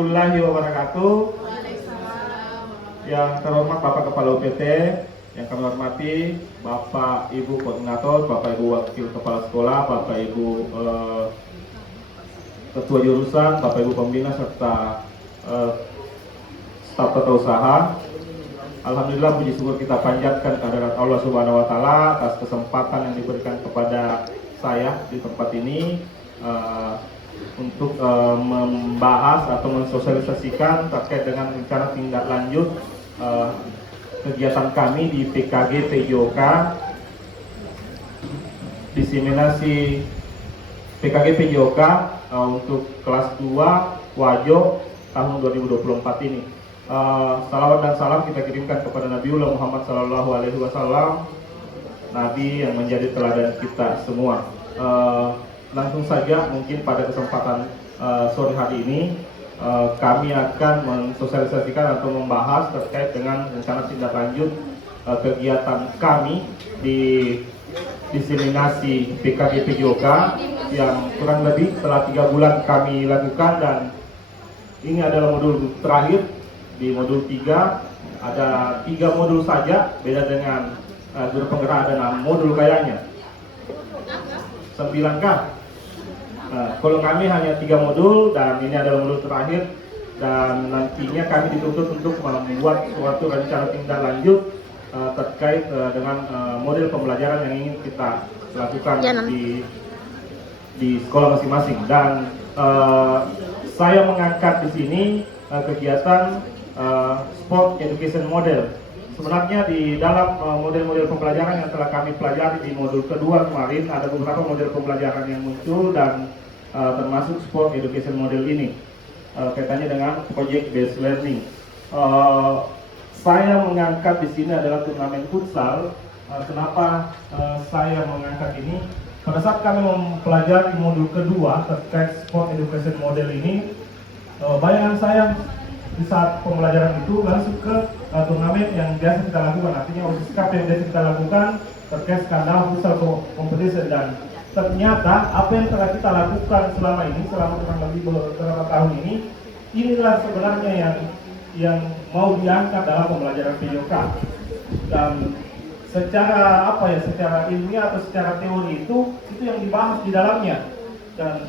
Warahmatullahi wabarakatuh. Yang terhormat Bapak Kepala UPT, yang kami hormati Bapak Ibu Koordinator, Bapak Ibu Wakil Kepala Sekolah, Bapak Ibu Ketua Jurusan, Bapak Ibu Pembina serta staf tata usaha. Alhamdulillah, puji syukur kita panjatkan kehadirat Allah Subhanahu wa Ta'ala atas kesempatan yang diberikan kepada saya di tempat ini untuk membahas atau mensosialisasikan terkait dengan rencana tindak lanjut kegiatan kami di PKG PJOK, diseminasi PKG PJOK untuk kelas 2 Wajo tahun 2024 ini. Salawat dan salam kita kirimkan kepada Nabiullah Muhammad SAW, Nabi yang menjadi teladan kita semua. Langsung saja mungkin pada kesempatan sore hari ini kami akan mensosialisasikan atau membahas terkait dengan rencana tindak lanjut kegiatan kami di diseminasi PKG PJOK yang kurang lebih telah 3 bulan kami lakukan, dan ini adalah modul terakhir. Di modul 3 ada 3 modul saja, beda dengan guru penggerak ada 6 modul kayaknya. 9 kah? Kalau kami hanya 3 modul, dan ini adalah modul terakhir, dan nantinya kami dituntut untuk membuat suatu rencana tindak lanjut terkait dengan model pembelajaran yang ingin kita lakukan di sekolah masing-masing. Dan saya mengangkat di sini kegiatan sport education model. Sebenarnya di dalam model-model pembelajaran yang telah kami pelajari di modul kedua kemarin, ada beberapa model pembelajaran yang muncul, dan termasuk sport education model ini kaitannya dengan project based learning. Saya mengangkat di sini adalah turnamen futsal. Kenapa saya mengangkat ini? Pada saat kami mempelajari modul kedua terkait sport education model ini, bayangan saya di saat pembelajaran itu langsung ke turnamen yang biasa kita lakukan, artinya OSIS Cup yang biasa kita lakukan terkait skandal futsal competition. Dan ternyata apa yang telah kita lakukan selama ini, selama kurang lebih beberapa tahun ini, inilah sebenarnya yang mau diangkat dalam pembelajaran PJOK. Dan secara secara ilmiah atau secara teori itu yang dibahas di dalamnya, dan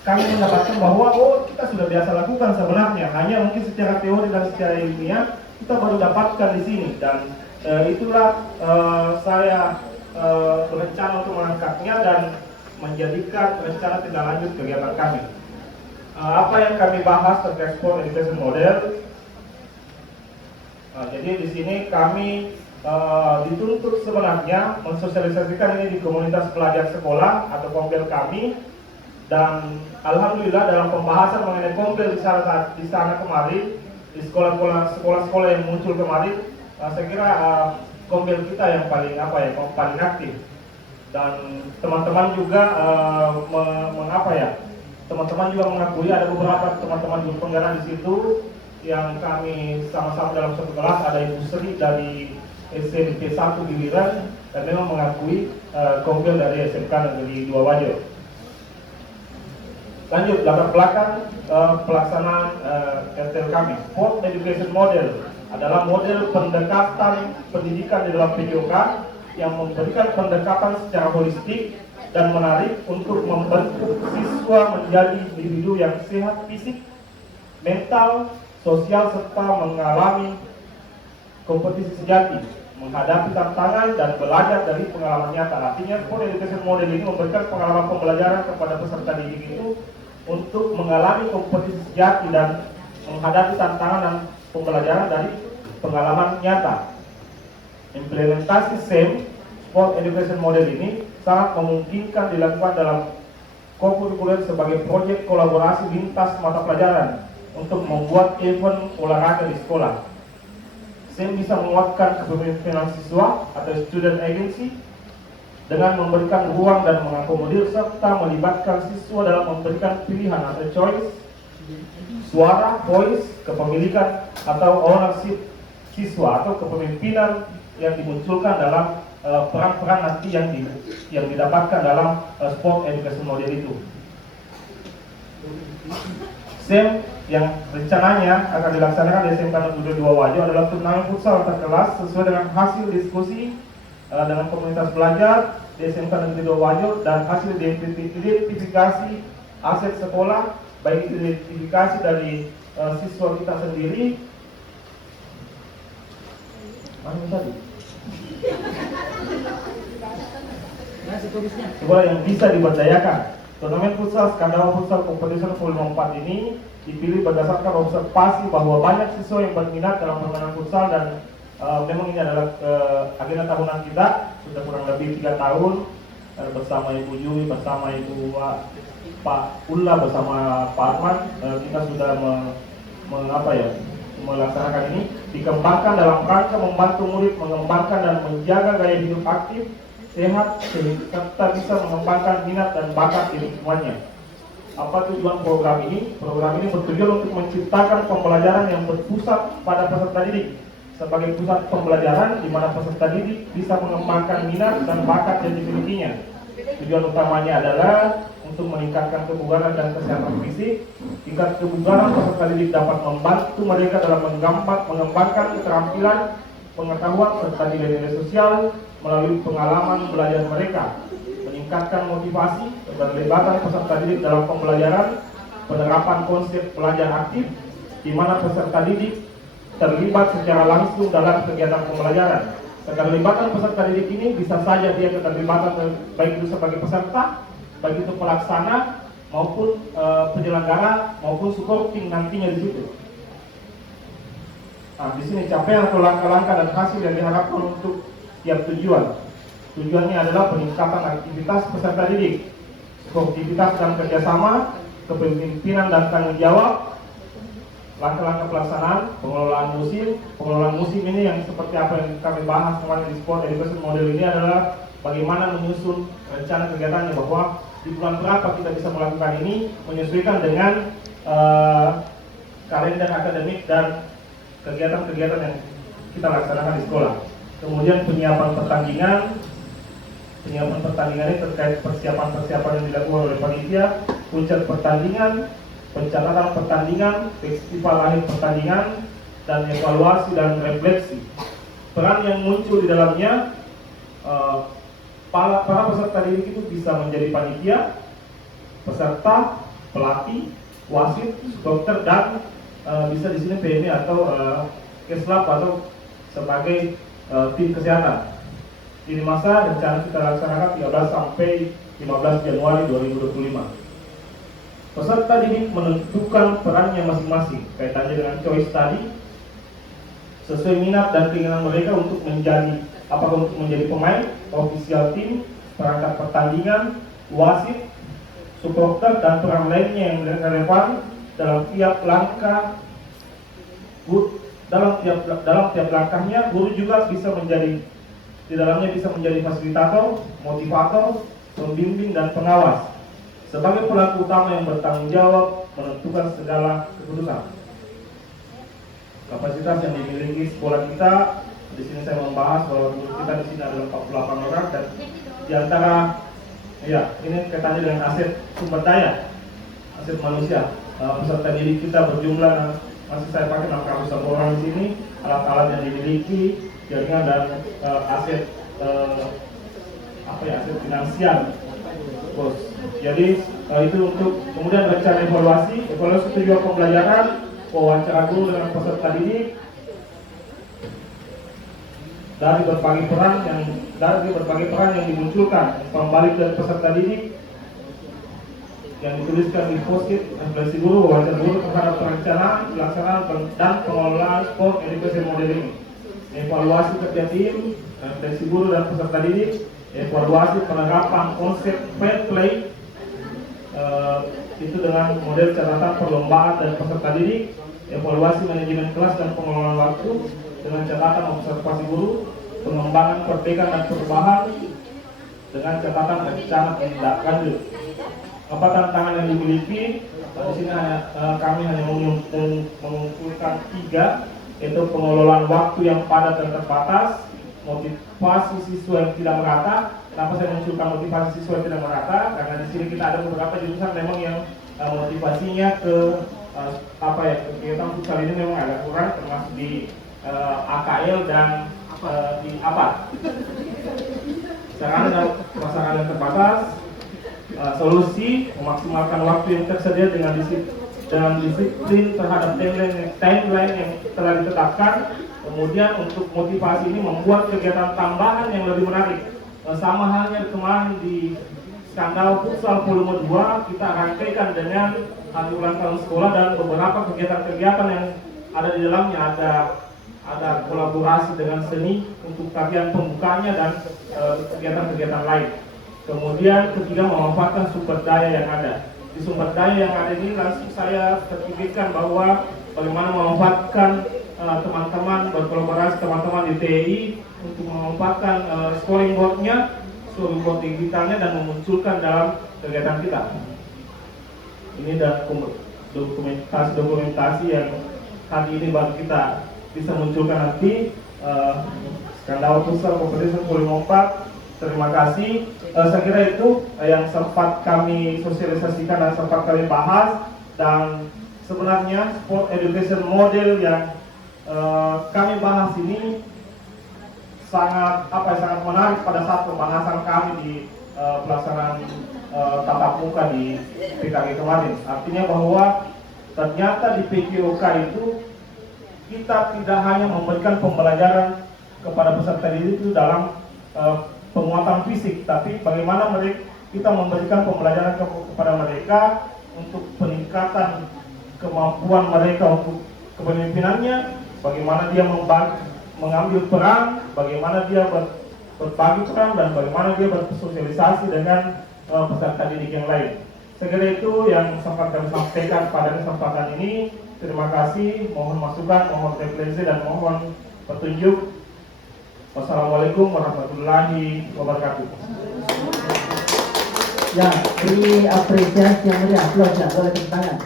kami mendapatkan bahwa kita sudah biasa lakukan sebenarnya, hanya mungkin secara teori dan secara ilmiah kita baru dapatkan di sini. Dan itulah saya berencana untuk mengangkatnya dan menjadikan rencana tindak lanjut kegiatan kami. Apa yang kami bahas terkait sport education model? Jadi di sini kami dituntut sebenarnya mensosialisasikan ini di komunitas pelajar sekolah atau kompel kami. Dan alhamdulillah dalam pembahasan mengenai kompel di sana kemarin, di sekolah-sekolah yang muncul kemarin, saya kira kompel kita yang paling aktif. Dan teman-teman juga teman-teman juga mengakui ada beberapa teman-teman guru penggerak di situ yang kami sama-sama dalam satu kelas. Ada Ibu Sri dari SMP 1 Giliran, dan memang mengakui kompel dari SMK Negeri 2 Wajo. Lanjut, latar belakang pelaksanaan RTL kami. Sport Education Model adalah model pendekatan pendidikan di dalam PJOK yang memberikan pendekatan secara holistik dan menarik untuk membentuk siswa menjadi individu yang sehat fisik, mental, sosial, serta mengalami kompetisi sejati, menghadapi tantangan dan belajar dari pengalaman nyata. Artinya, Sport Education Model ini memberikan pengalaman pembelajaran kepada peserta didik itu untuk mengalami kompetisi sejati dan menghadapi tantangan dan pembelajaran dari pengalaman nyata. Implementasi SEM Sport Education Model ini sangat memungkinkan dilakukan dalam co-curricular sebagai proyek kolaborasi lintas mata pelajaran untuk membuat event olahraga di sekolah. SEM bisa menguatkan kepemimpinan siswa atau student agency dengan memberikan ruang dan mengakomodir serta melibatkan siswa dalam memberikan pilihan atau choice, suara, voice, kepemilikan atau ownership siswa atau kepemimpinan yang dimunculkan dalam peran-peran nanti yang didapatkan dalam sport education model itu. SEM yang rencananya akan dilaksanakan di SMK Negeri 2 Wajo adalah turnamen futsal antar kelas sesuai dengan hasil diskusi dengan komunitas belajar di SMK Negeri 2 Wajo dan hasil identifikasi aset sekolah, baik identifikasi dari siswa kita sendiri. Mana tadi? Sekolah yang bisa diberdayakan. Turnamen futsal Skandawa Futsal Competition Volume 4 ini dipilih berdasarkan observasi bahwa banyak siswa yang berminat dalam permainan futsal dan memang ini adalah agenda tahunan kita sudah kurang lebih 3 tahun bersama Ibu Yui, bersama Ibu Pak Ulla, bersama Pak Arman, kita sudah melaksanakan ini, dikembangkan dalam rangka membantu murid mengembangkan dan menjaga gaya hidup aktif, sehat, serta bisa mengembangkan minat dan bakat di lingkungannya. Apa tujuan program ini? Program ini bertujuan untuk menciptakan pembelajaran yang berpusat pada peserta didik sebagai pusat pembelajaran di mana peserta didik bisa mengembangkan minat dan bakat yang dimilikinya. Tujuan utamanya adalah untuk meningkatkan kebugaran dan kesehatan fisik. Tingkat kebugaran peserta didik dapat membantu mereka dalam mengembangkan keterampilan, pengetahuan serta nilai-nilai sosial melalui pengalaman belajar mereka, meningkatkan motivasi, keterlibatan peserta didik dalam pembelajaran, penerapan konsep belajar aktif, di mana peserta didik terlibat secara langsung dalam kegiatan pembelajaran. Keterlibatan peserta didik ini bisa saja dia keterlibatan baik itu sebagai peserta, baik itu pelaksana maupun penyelenggara maupun supporting nantinya di situ. Nah, di sini capaian atau langkah-langkah dan hasil yang diharapkan untuk tiap tujuan. Tujuannya adalah peningkatan aktivitas peserta didik, sportivitas dan kerjasama, kepemimpinan dan tanggung jawab, langkah-langkah pelaksanaan, pengelolaan musim ini yang seperti apa yang kami bahas kemarin di Sport Education Model ini adalah bagaimana menyusun rencana kegiatannya, bahwa di bulan berapa kita bisa melakukan ini menyesuaikan dengan kalender akademik dan kegiatan-kegiatan yang kita laksanakan di sekolah. Kemudian penyiapan pertandingan ini terkait persiapan yang dilakukan oleh panitia, puncak pertandingan, pencatatan pertandingan, festival akhir pertandingan, dan evaluasi dan refleksi. Peran yang muncul di dalamnya, para peserta didik itu bisa menjadi panitia, peserta, pelatih, wasit, dokter, dan bisa di sini PMI atau keslab atau sebagai tim kesehatan. Ini masa rencana kita laksanakan 13 sampai 15 Januari 2025. Peserta didik menentukan perannya masing-masing kaitannya dengan choice tadi, sesuai minat dan keinginan mereka untuk menjadi apakah untuk menjadi pemain, official tim, perangkat pertandingan, wasit, supporter, dan peran lainnya yang relevan dalam tiap langkah. Dalam tiap langkahnya, guru juga bisa menjadi di dalamnya bisa menjadi fasilitator, motivator, pembimbing, dan pengawas sebagai pelaku utama yang bertanggung jawab menentukan segala keputusan. Kapasitas yang dimiliki sekolah kita, di sini saya membahas bahwa guru kita di sini adalah 48 orang, dan di antara ini kaitannya dengan aset sumber daya, aset manusia. Peserta didik kita berjumlah, masih saya pakai 600 orang di sini, alat-alat yang dimiliki, jaringan dan aset aset finansial, bos. Jadi itu untuk kemudian rencana evaluasi tujuan pembelajaran, wawancara guru dengan peserta didik dari berbagai peran yang dimunculkan, pembalik dari peserta didik yang dituliskan di post-it, refleksi guru, wawancara guru terhadap perencanaan, pelaksanaan dan pengelolaan sport education model ini. Evaluasi kerja tim, refleksi guru dan peserta didik, evaluasi penerapan konsep fair play, itu dengan model catatan perlombaan dan peserta didik, evaluasi manajemen kelas dan pengelolaan waktu dengan catatan observasi guru, pengembangan perbaikan dan perubahan dengan catatan rencana tindak lanjut. Apa tantangan yang dimiliki? Di sini kami hanya mengumpulkan 3, yaitu pengelolaan waktu yang padat dan terbatas, motivasi siswa yang tidak merata. Kenapa saya menunjukkan motivasi siswa yang tidak merata? Karena di sini kita ada beberapa jurusan memang yang motivasinya ke apa ya, kegiatan futsal ini memang agak kurang, termasuk di AKL dan di APAT. Sekarang ada pasangan yang terbatas. Solusi memaksimalkan waktu yang tersedia dengan disiplin terhadap timeline yang telah ditetapkan. Kemudian untuk motivasi ini membuat kegiatan tambahan yang lebih menarik. Sama halnya kemarin di skandal futsal volume 2, kita rangkaikan dengan hari ulang tahun sekolah dan beberapa kegiatan-kegiatan yang ada di dalamnya. Ada kolaborasi dengan seni untuk tarian pembukanya dan kegiatan-kegiatan lain. Kemudian ketiga, memanfaatkan sumber daya yang ada. Di sumber daya yang ada ini langsung saya terpikirkan bahwa bagaimana memanfaatkan teman-teman berkolaborasi, teman-teman di TI untuk memanfaatkan scoring board digitalnya dan memunculkan dalam kegiatan kita. Ini dan dokumentasi yang hari ini baru kita bisa munculkan nanti. Skandal futsal competition volume 4. Terima kasih. Saya kira itu yang sempat kami sosialisasikan dan sempat kami bahas. Dan sebenarnya sport education model yang kami bahas ini sangat menarik pada saat pembahasan kami di pelaksanaan tatap muka di PKG kemarin. Artinya bahwa ternyata di PKOK itu kita tidak hanya memberikan pembelajaran kepada peserta didik itu dalam penguatan fisik, tapi bagaimana kita memberikan pembelajaran kepada mereka untuk peningkatan kemampuan mereka untuk kepemimpinannya, bagaimana dia mengambil peran, bagaimana dia berbagi peran, dan bagaimana dia bersosialisasi dengan peserta didik yang lain. Saya kira itu yang sempat kami sampaikan pada kesempatan ini. Terima kasih, mohon masukan, mohon refleksi, dan mohon petunjuk. Wassalamualaikum warahmatullahi wabarakatuh. Ya, ini apresiasi yang meriah, aplaus ya, boleh tepuk tangan.